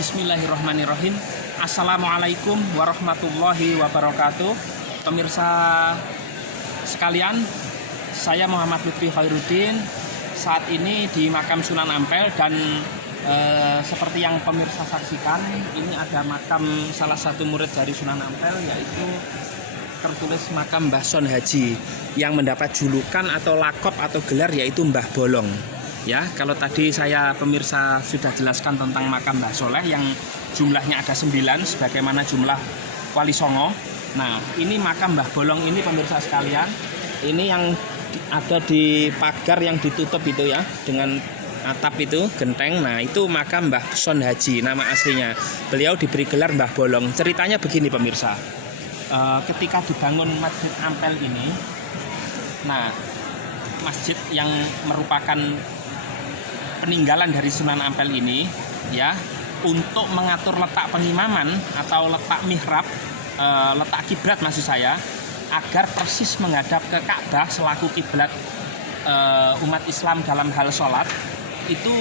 Bismillahirrahmanirrahim. Assalamualaikum warahmatullahi wabarakatuh. Pemirsa sekalian, saya Muhammad Lutfi Khairuddin. Saat ini di makam Sunan Ampel dan seperti yang pemirsa saksikan, ini ada makam salah satu murid dari Sunan Ampel, yaitu tertulis makam Mbah Son Haji yang mendapat julukan atau lakop atau gelar yaitu Mbah Bolong. Ya, kalau tadi saya pemirsa sudah jelaskan tentang makam Mbah Soleh yang jumlahnya ada 9 sebagaimana jumlah Wali Songo. Nah, ini makam Mbah Bolong ini pemirsa sekalian, ini yang ada di pagar yang ditutup itu ya dengan atap itu genteng. Nah, itu makam Mbah Son Haji nama aslinya. Beliau diberi gelar Mbah Bolong. Ceritanya begini pemirsa. Ketika dibangun Masjid Ampel ini, nah masjid yang merupakan peninggalan dari Sunan Ampel ini ya, untuk mengatur letak pengimaman atau letak mihrab, letak kiblat maksud saya, agar persis menghadap ke Ka'bah selaku kiblat umat Islam dalam hal sholat, itu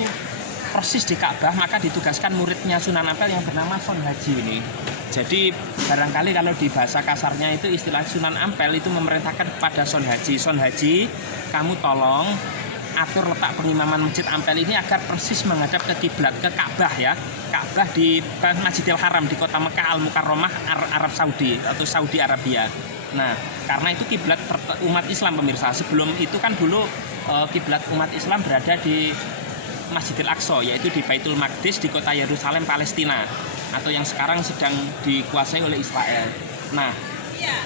persis di Ka'bah, maka ditugaskan muridnya Sunan Ampel yang bernama Son Haji ini. Jadi barangkali kalau di bahasa kasarnya itu istilah Sunan Ampel itu memerintahkan kepada Son Haji, Son Haji, kamu tolong atur letak pengimaman Masjid Ampel ini agar persis menghadap ke kiblat, ke Ka'bah ya. Ka'bah di Masjidil Haram di kota Mekah Al-Mukarramah, Arab Saudi atau Saudi Arabia. Nah, karena itu kiblat umat Islam pemirsa. Sebelum itu kan dulu kiblat umat Islam berada di Masjidil Aqsa, yaitu di Baitul Maqdis di kota Yerusalem, Palestina, atau yang sekarang sedang dikuasai oleh Israel. Nah,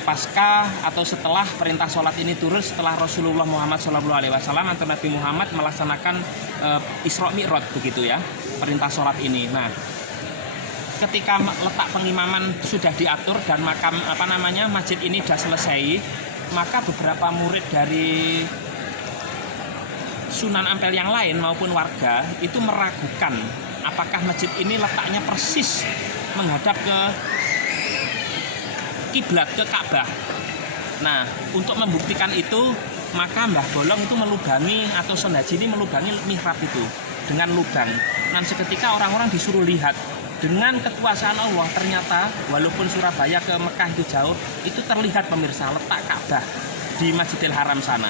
pasca atau setelah perintah sholat ini turun setelah Rasulullah Muhammad SAW atau Nabi Muhammad melaksanakan Isra Mi'raj begitu ya, perintah sholat ini. Nah, ketika letak pengimaman sudah diatur dan makam masjid ini sudah selesai, maka beberapa murid dari Sunan Ampel yang lain maupun warga itu meragukan apakah masjid ini letaknya persis menghadap ke kiblat, ke Ka'bah. Nah, untuk membuktikan itu, maka Mbah Bolong itu melubangi atau Son Haji ini melubangi mihrab itu dengan lubang. Dan seketika orang-orang disuruh lihat, dengan kekuasaan Allah ternyata walaupun Surabaya ke Mekah itu jauh, itu terlihat pemirsa letak Ka'bah di Masjidil Haram sana.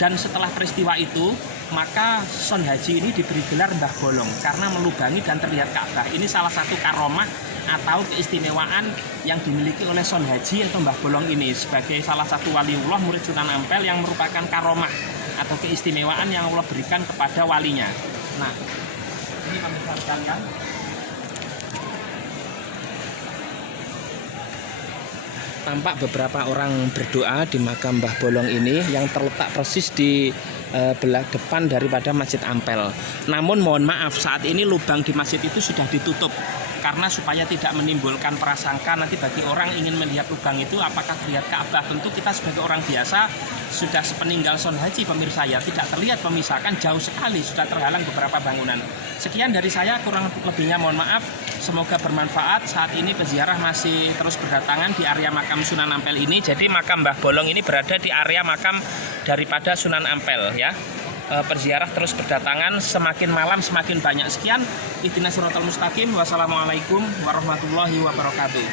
Dan setelah peristiwa itu, maka Son Haji ini diberi gelar Mbah Bolong karena melubangi dan terlihat Ka'bah. Ini salah satu karomah atau keistimewaan yang dimiliki oleh Son Haji atau Mbah Bolong ini sebagai salah satu waliullah murid Sunan Ampel yang merupakan karomah atau keistimewaan yang Allah berikan kepada walinya. Nah, ini kami sampaikan. Tampak beberapa orang berdoa di makam Mbah Bolong ini yang terletak persis di belah depan daripada Masjid Ampel. Namun mohon maaf, saat ini lubang di masjid itu sudah ditutup karena supaya tidak menimbulkan prasangka nanti bagi orang ingin melihat lubang itu apakah terlihat Ka'bah. Tentu kita sebagai orang biasa sudah sepeninggal Son Haji pemirsa ya, tidak terlihat pemisahkan jauh sekali, sudah terhalang beberapa bangunan. Sekian dari saya, kurang lebihnya mohon maaf. Semoga bermanfaat. Saat ini peziarah masih terus berdatangan di area makam Sunan Ampel ini. Jadi makam Mbah Bolong ini berada di area makam daripada Sunan Ampel ya. Peziarah terus berdatangan, semakin malam semakin banyak. Sekian, ihdinas siratal mustaqim. Wassalamualaikum warahmatullahi wabarakatuh.